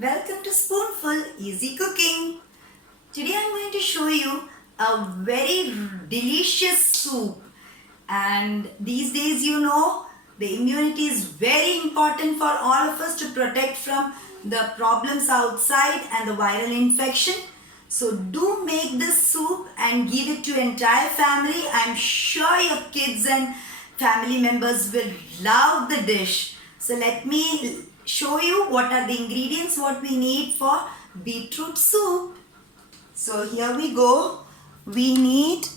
Welcome to Spoonful Easy Cooking. Today I'm going to show you a very delicious soup. And these days, the immunity is very important for all of us to protect from the problems outside and the viral infection. So do make this soup and give it to entire family. I'm sure your kids and family members will love the dish. So let me show you what are the ingredients what we need for beetroot soup. So here we go. We need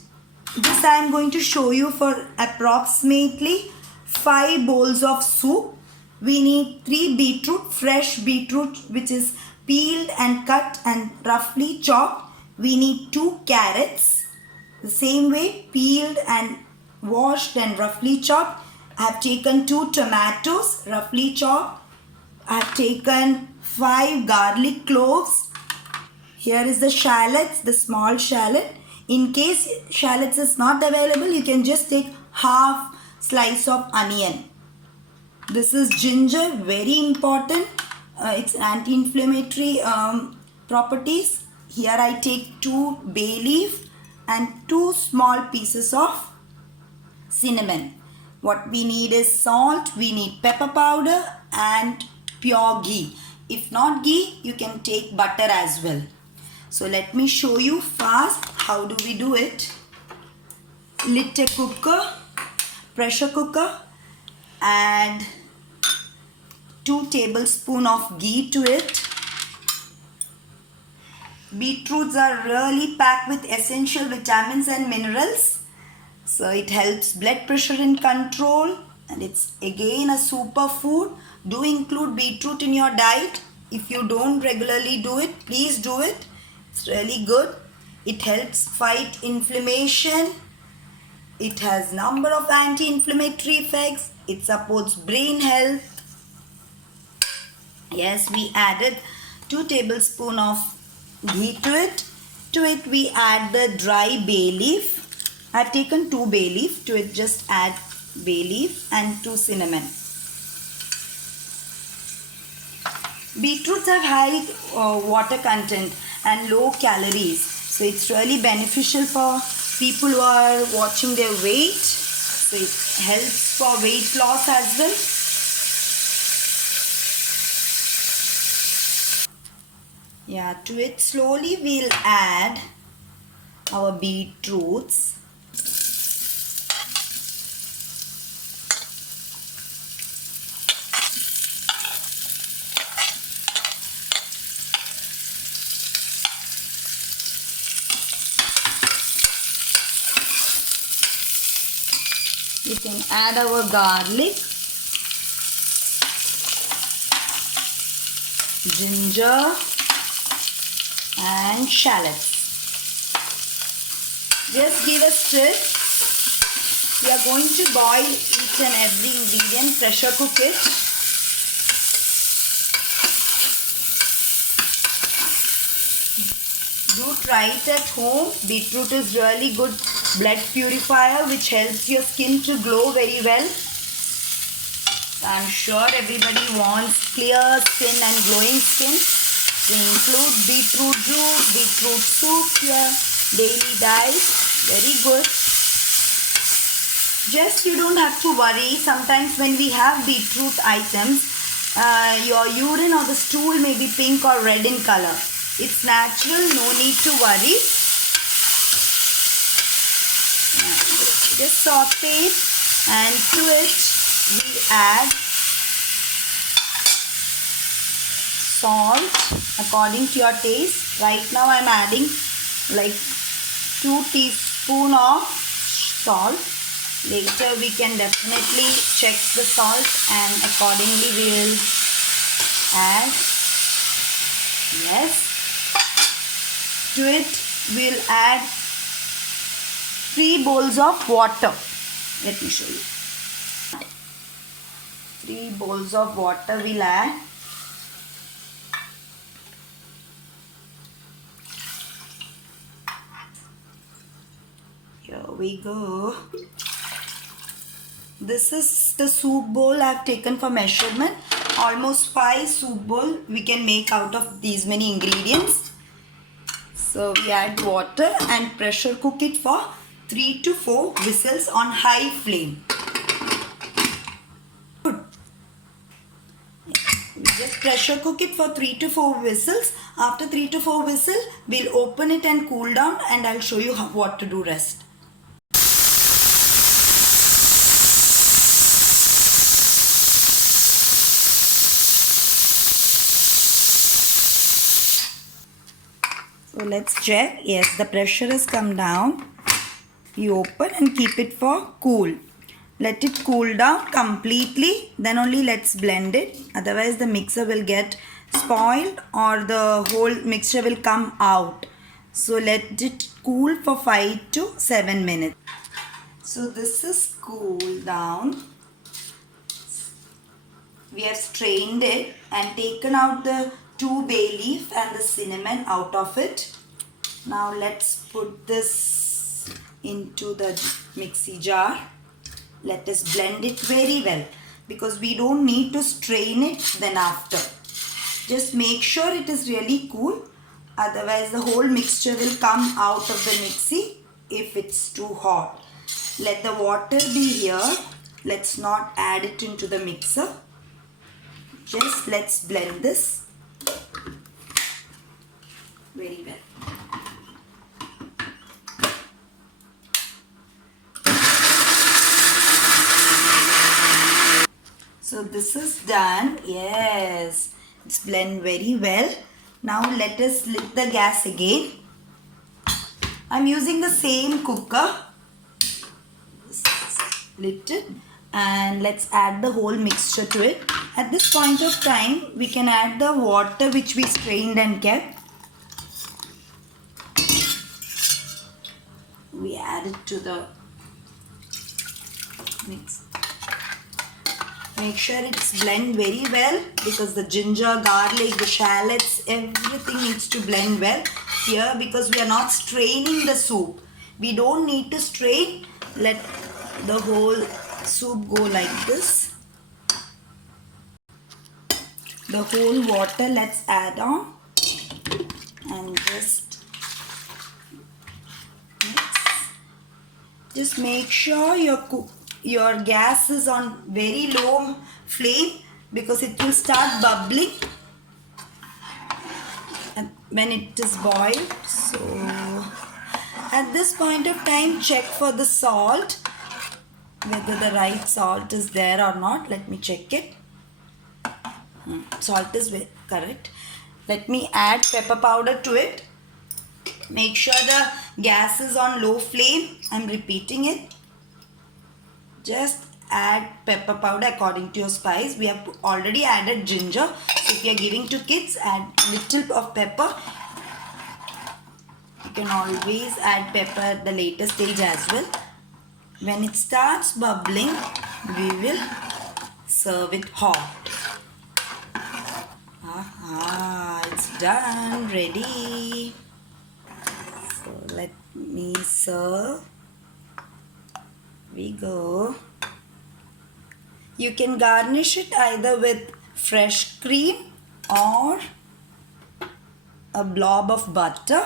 this. I am going to show you for approximately 5 bowls of soup. We need 3 beetroot, fresh beetroot which is peeled and cut and roughly chopped. We need 2 carrots, the same way peeled and washed and roughly chopped. I have taken 2 tomatoes, roughly chopped. I have taken 5 garlic cloves. Here is the shallots, the small shallot. In case shallots is not available, you can just take half slice of onion. This is ginger, very important. It's anti-inflammatory properties. Here I take 2 bay leaf and 2 small pieces of cinnamon. What we need is salt, we need pepper powder and pure ghee. If not ghee, you can take butter as well. So let me show you fast how do we do it. Lit a cooker, pressure cooker, add 2 tablespoons of ghee to it. Beetroots are really packed with essential vitamins and minerals. So it helps blood pressure in control and it's again a superfood. Do include beetroot in your diet. If you don't regularly do it, please do it. It's really good. It helps fight inflammation. It has number of anti-inflammatory effects. It supports brain health. Yes, we added 2 tablespoons of ghee to it. To it we add the dry bay leaf. I have taken 2 bay leaf. To it just add bay leaf and 2 cinnamon. Beetroots have high water content and low calories. So it's really beneficial for people who are watching their weight. So it helps for weight loss as well. Yeah, to it slowly we'll add our beetroots. We can add our garlic, ginger and shallots. Just give a stir. We are going to boil each and every ingredient, pressure cook it. Do try it at home. Beetroot is really good blood purifier which helps your skin to glow very well. I'm sure everybody wants clear skin and glowing skin. We include beetroot juice, beetroot soup to your daily diet. Very good. Just you don't have to worry. Sometimes when we have beetroot items, your urine or the stool may be pink or red in color. It's natural, no need to worry. Just saute it and to it we add salt according to your taste. Right now I am adding like 2 teaspoons of salt. Later we can definitely check the salt and accordingly we will add. Yes. To it we'll add 3 bowls of water. Let me show you. 3 bowls of water we'll add. Here we go. This is the soup bowl I have taken for measurement. almost 5 soup bowl we can make out of these many ingredients. So we add water and pressure cook it for 3 to 4 whistles on high flame. We just pressure cook it for 3 to 4 whistles. After 3 to 4 whistles, we'll open it and cool down, and I'll show you what to do rest. So let's check. Yes, the pressure has come down. You open and keep it for cool. Let it cool down completely, then only let's blend it. Otherwise the mixer will get spoiled or the whole mixture will come out. So let it cool for 5 to 7 minutes. So this is cooled down. We have strained it and taken out the 2 bay leaf and the cinnamon out of it. Now let's put this into the mixie jar. Let us blend it very well, because we don't need to strain it then after. Just make sure it is really cool, otherwise the whole mixture will come out of the mixie if it's too hot. Let the water be here. Let's not add it into the mixer. Just let's blend this very well. So this is done. Yes, it's blend very well. Now let us lit the gas again. I'm using the same cooker. Lit it, and let's add the whole mixture to it. At this point of time, we can add the water which we strained and kept. We add it to the mix. Make sure it's blend very well, because the ginger, garlic, the shallots, everything needs to blend well here, because we are not straining the soup. We don't need to strain. Let the whole soup go like this. The whole water let's add on and just mix. Just make sure your gas is on very low flame, because it will start bubbling and when it is boiled. So at this point of time, check for the salt, whether the right salt is there or not. Let me check it. Salt is correct. Let me add pepper powder to it. Make sure the gas is on low flame. I'm repeating it. Just add pepper powder according to your spice. We have already added ginger. So if you are giving to kids, add little of pepper. You can always add pepper at the later stage as well. When it starts bubbling, we will serve it hot. It's done, ready. So let me serve. We go. You can garnish it either with fresh cream or a blob of butter.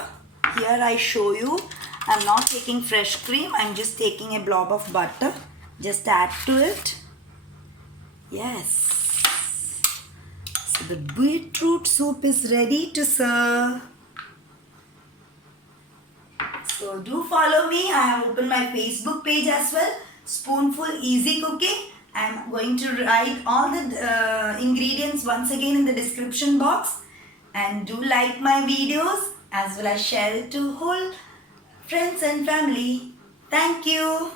Here I show you, I'm not taking fresh cream, I'm just taking a blob of butter. Just add to it. Yes. So the beetroot soup is ready to serve. So do follow me. I have opened my Facebook page as well. Spoonful Easy Cooking. I am going to write all the ingredients once again in the description box. And do like my videos as well as share it to whole friends and family. Thank you.